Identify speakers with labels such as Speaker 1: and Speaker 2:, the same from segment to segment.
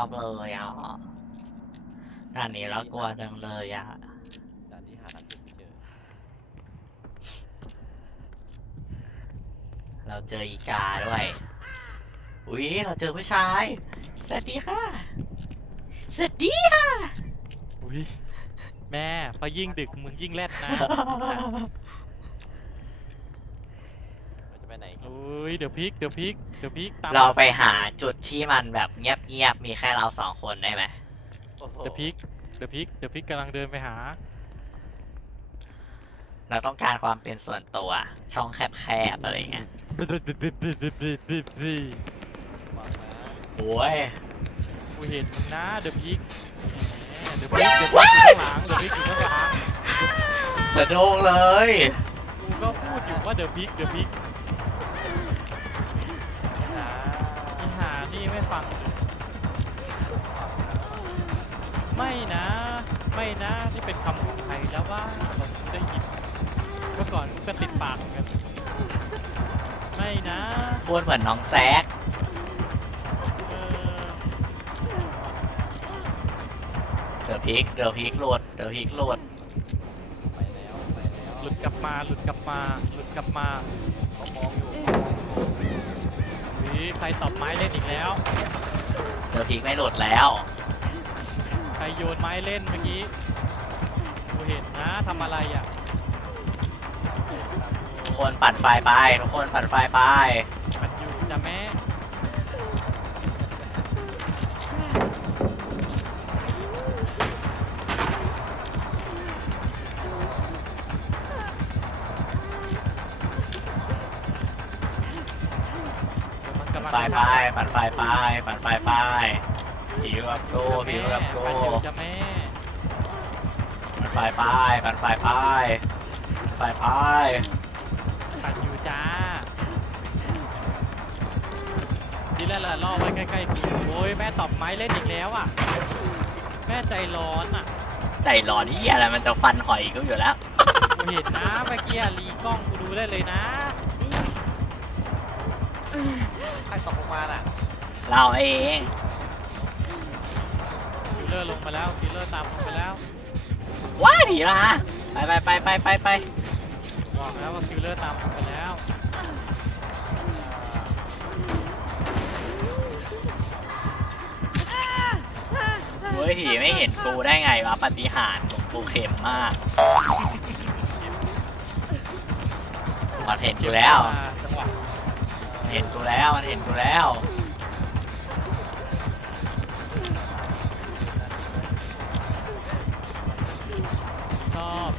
Speaker 1: แล้วไม่ชอบเลยอะด่านนี้แล้วกลัวจังเลยอะ
Speaker 2: ด่านที่หาทางขึ้นไม่เจอ
Speaker 1: เราเจออีกาด้วย อุ๊ย เราเจอผู้ชาย สวัสดีค่ะ สวัสดีค่ะ
Speaker 3: อุ้ยแม่พอยิ่งดึกมึงยิ่งแรดนะ
Speaker 2: เราจะไปไหนกัน
Speaker 3: อุ้ยเดี๋ยวพลิก เดี๋ยวพลิก เดี๋ยวพลิกตาม
Speaker 1: เราไปหาจุดที่มันแบบเงียบๆมีแค่เราสองคนได้ไหม
Speaker 2: โอ้โห
Speaker 3: เดี๋ยวพลิกเดี๋ยวพลิกเดี๋ยวพลิกกำลังเดินไปหา
Speaker 1: เราต้องการความเป็นส่วนตัว ช่องแคบๆอะไรเงี้ย
Speaker 2: วางนะ
Speaker 1: โอ้ย
Speaker 3: กูเห็นมึงนะเดี๋ยวพลิกแหมเดี๋ยวพลิกเดี๋ยวพลิกอยู่ข้างหลังเดี๋ยวพลิกอยู่ข้างหลัง
Speaker 1: สะดุ้งเลย
Speaker 3: กูก็พูดอยู่ว่าเดี๋ยวพลิกเดี๋ยวพ ฟังเลยไม่นะ ไม่นะนี่เป็นคำของใครแล้วว่าเราได้ยินเมื่อก่อนกูก็ติดปากเหมือนกันไม่นะ
Speaker 1: พูดเหมือนน้องแซก
Speaker 3: เออ
Speaker 1: เดี๋ยวพลิกเดี๋ยวพลิกหลุดเดี๋ยวพลิกหลุด
Speaker 2: ไปแล้วไปแล้ว
Speaker 3: หลุดกลับมาหลุดกลับมาหลุดกลับมา
Speaker 2: เขามองอยู่
Speaker 3: วิใครตอบไม้เล่นอีกแล้ว
Speaker 1: เดี๋ยวพลิกไม่หลุดแล้ว
Speaker 3: ใครโยนไม้เล่นเมื่อกี้กูเห็นนะทำอะไรอะ
Speaker 1: ทุกคนปั่นไฟไปทุกคนปั่นไฟไป
Speaker 3: มันอยู่จ้ะแม่
Speaker 1: ไฟไปปั่นไฟไปปั่นไฟไปผิวกับกูผิวกับกู
Speaker 3: ปั่นอยู่จ้ะแม่
Speaker 1: ปั่นไฟไปปั่นไฟไปปั่นไฟไป
Speaker 3: ปั่นอยู่จ้าทีแรกละล่อไว้ใกล้ๆกูโอ้ยแม่ตอบไม้เล่นอีกแล้วอะ แม่ใจร้อนอะ
Speaker 1: ใจร้อนที่อะไรมันจะฟันหอยกูอยู่แล้ว
Speaker 3: กูเห็นนะเมื่อกี้อะรีกล้องกูดูได้เลยนะ
Speaker 2: ใครตกลงมาน่ะ
Speaker 1: เราเอง
Speaker 3: คิลเลอร์ลงมาแล้วคิลเลอร์ตามลงไปแล้ว
Speaker 1: ว้ายผีละไปไปไปไปไปไป
Speaker 3: บอกแล้วว่าคิลเลอร์ตามลงไปแล้ว
Speaker 1: เฮ้ยผีไม่เห็นกูได้ไงวะปฏิหารย์ของกูเข็มมากมันเห็นกูแล้ว
Speaker 3: มาจังหวะ
Speaker 1: เห็นกูแล้ว มันเห็นกูแล้ว
Speaker 3: ชอบ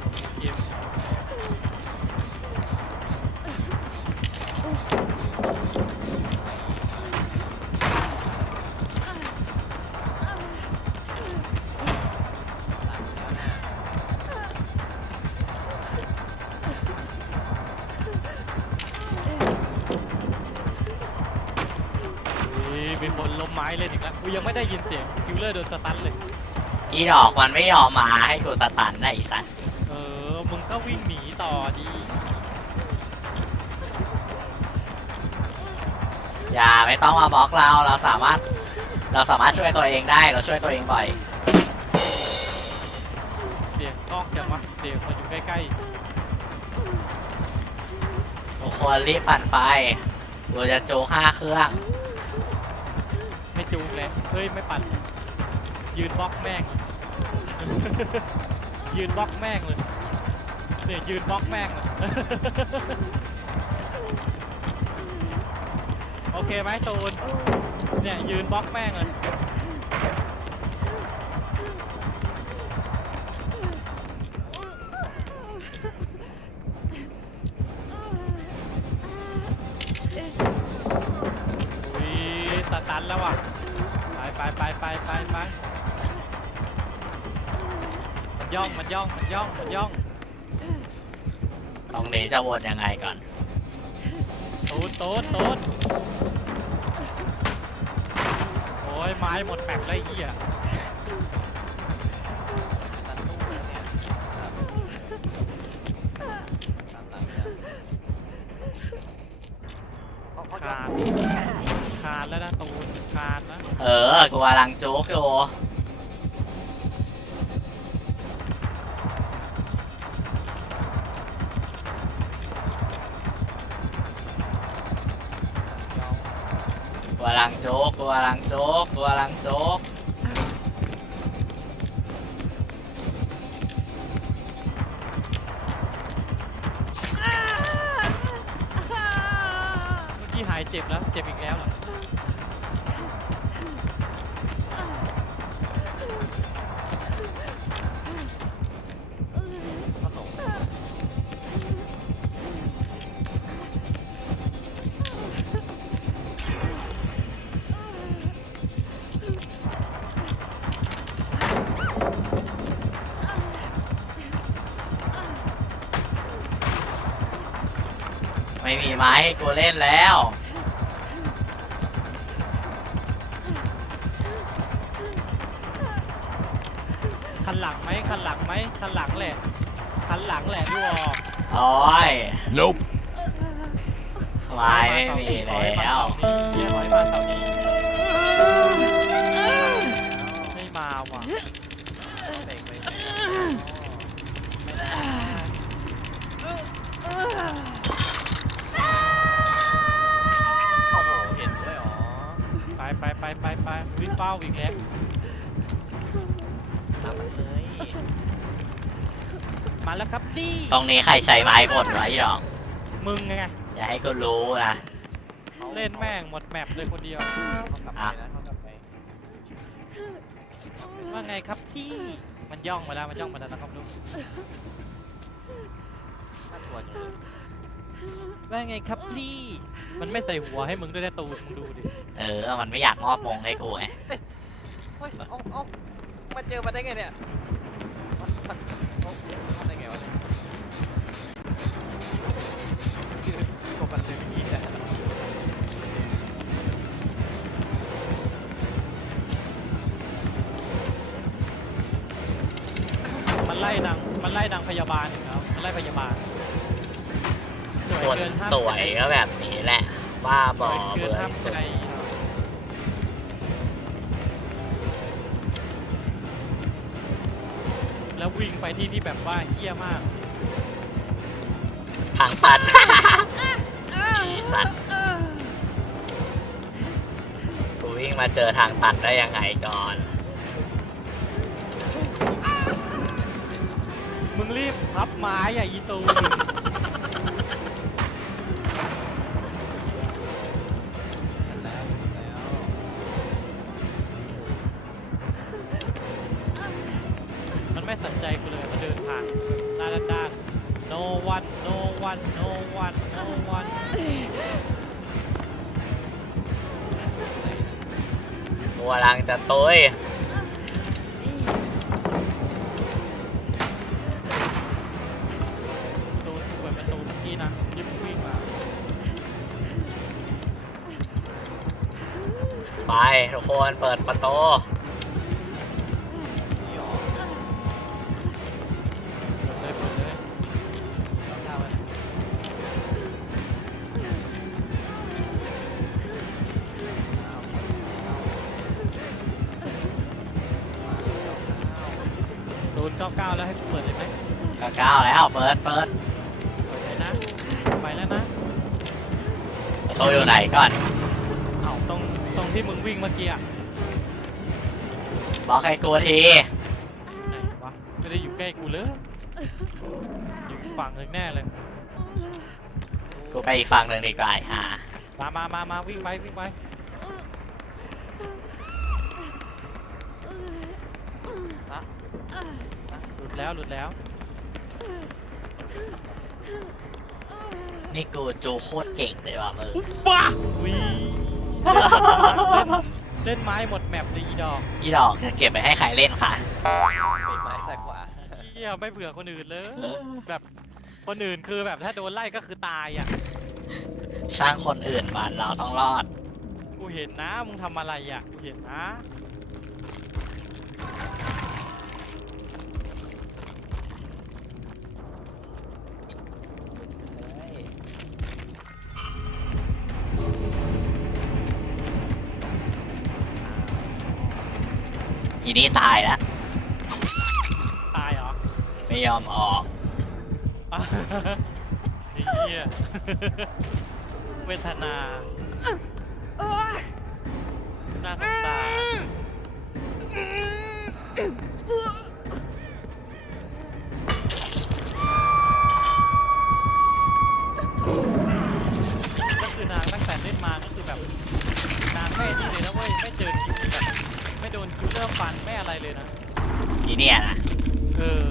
Speaker 3: เล่นอีกแล้วกูยังไม่ได้ยินเสียงคิลเลอร์โดนสตันเลย
Speaker 1: อีดอกมันไม่ยอมมาให้กูสตันนะไอีสัตว์
Speaker 3: เออ มึงก็วิ่งหนีต่อดี
Speaker 1: อย่าไม่ต้องมาบล็อกเราเราสามารถ เราสามารถช่วยตัวเองได้เราช่วยตัวเองบ่อย
Speaker 3: เสียงกล้องจังวะเสียงมันอยู่ใกล้
Speaker 1: ทุกคนรีบปั่นไฟกูจะโจกห้าเครื่อง
Speaker 3: ๆไม่ จูงเลยเฮ้ยไม่ปั่นยืนบล็อกแม่ง ยืนบล็อกแม่งเลยเนี่ยยืนบล็อกแม่งเลยโอเคไหมตูนเนี่ยยืนบล็อกแม่งเลย ไปไปไปไปไปไปมันย่องมันย่องมันย่องมันย่อง
Speaker 1: ตรงนี้จะวนยังไงก่อน
Speaker 3: ตูนตูนตูนโอ้ยไม้หมดแปกได้เหี้ย
Speaker 2: ตันตู้แล้วเนี่ยตามหลังเนี่ยเขาเขาจะ
Speaker 3: ขาดคานแล้วนะตูนคานนะ
Speaker 1: เออกูกำลังโจ๊กอยู่กูกำลังโจ๊กกูกำลังโจ๊กกูกำลังโจ๊ก
Speaker 3: เมื่อกี้หายเจ็บแล้ว เจ็บอีกแล้วเหรอ
Speaker 1: ไม่มีไม้ให้กูเล่นแล้ว
Speaker 3: คันหลังไหมคันหลังไหมคันหลังแหละคันหลังแหละดูออก
Speaker 1: โอ้ย
Speaker 4: Nope.
Speaker 1: ไม้ไม่มีแล้ว
Speaker 3: เฮียถอยมาเสานี้ไม่มาว่ะ
Speaker 2: เตะไปเลยไม่ได้
Speaker 3: ไปไปไปไปไปวิ่งเป้าวิ่งแล้ว
Speaker 2: ตามมันเลย
Speaker 3: มาแล้วครับนี่
Speaker 1: ตรงนี้ใครใช้ไม้กดไว้หรอ
Speaker 3: มึงไง
Speaker 1: อย่าให้กูรู้นะ
Speaker 3: เล่นแม่งหมดแมปเลยคนเดียว
Speaker 2: เขากลับไปนะเขากลับไป
Speaker 3: ว่าไงครับพี่มันย่องมาแล้วมันย่องมาแล้วนะครับลูก
Speaker 2: น่ากลัวจังเลย
Speaker 3: ว่าไงครับพี่ มันไม่ใส่หัวให้มึงด้วยนะตูนมึงดูดิ
Speaker 1: เออ มันไม่อยากมอบมงให้กูไง
Speaker 2: เฮ้ยเอาเอามาเจอมาได้ไงเนี่ยมันมันเอาเอาได้ไงวะเนี่ยคือพวกมันลืมอีกอะ
Speaker 3: มันไล่นางมันไล่นางพยาบาลอีกแล้วมันไล่พยาบาลสวย
Speaker 1: คน
Speaker 3: เกินห้าม
Speaker 1: สวยก็แบบนี้แหละบ้าบ
Speaker 3: ส
Speaker 1: อ
Speaker 3: วยเกิ
Speaker 1: เบื่
Speaker 3: น
Speaker 1: อ
Speaker 3: ห้าม
Speaker 1: สุด
Speaker 3: ใจแล้ววิ่งไปที่ที่แบบว่าเฮี้ยมาก
Speaker 1: ทางตันอีสัตว์กูวิ่งมาเจอทางตันได้ยังไงก่อน
Speaker 3: มึงรีบพับไม้อะอีตู one no one no one
Speaker 1: กูกำลังจะตย
Speaker 3: ตูเปิดประตูเมื่อกี้นะยิบวิ่งมา
Speaker 1: ไปทุกคนเปิดประตู
Speaker 2: แล้ว
Speaker 3: ให้กูเปิดเลยไหม
Speaker 1: ก็ก้าวแล้วเปิดเปิด
Speaker 3: เปิดเลยนะ ไปแล้วนะ
Speaker 1: ประตูอยู่ไหนก่อน
Speaker 3: เอาตรงตรงที่มึงวิ่งเมื่อกี้อะ
Speaker 1: บอกให้กูที
Speaker 3: ไหนวะไม่ได้อยู่ใกล้กูเลยอยู่อีกฝั่งหนึ่งแน่เลย
Speaker 1: กูไปอีกฝั่งหนึ่งดีกว่าไอ้ห่า
Speaker 3: มามามามาวิ่งไปวิ่งไป
Speaker 2: ฮะ
Speaker 3: หลุ ดแล้วหลุดแล้ว
Speaker 1: นี่กูจูโคตรเก่งเลยว่ะมึง
Speaker 3: บ้าวิเล่นเล่นไม้หมดแมปเลยอีดอก
Speaker 1: อีดอกจะเก็บไปให้ใครเล่นค่ะ
Speaker 2: ปีกไม้ใส่ขวา
Speaker 3: เฮียไม่เผื่อคนอื่นเลย แบบคนอื่นคือแบบถ้าโดนไล่ก็คือตายอะ
Speaker 1: ช่างคนอื่นมันเราต้องรอด
Speaker 3: กูเห็นนะมึงทำอะไรอะ กูเห็นนะ
Speaker 1: อีนี่ตายแล้ว
Speaker 3: ตายเหรอ
Speaker 1: ไม่ยอมออก
Speaker 3: อะไอ้เหี้ยเวทนาน่าสงสาร นคิวเลอร์ฟันไม่อะไรเลยนะ
Speaker 1: อีเนี่ยนะ
Speaker 3: เออ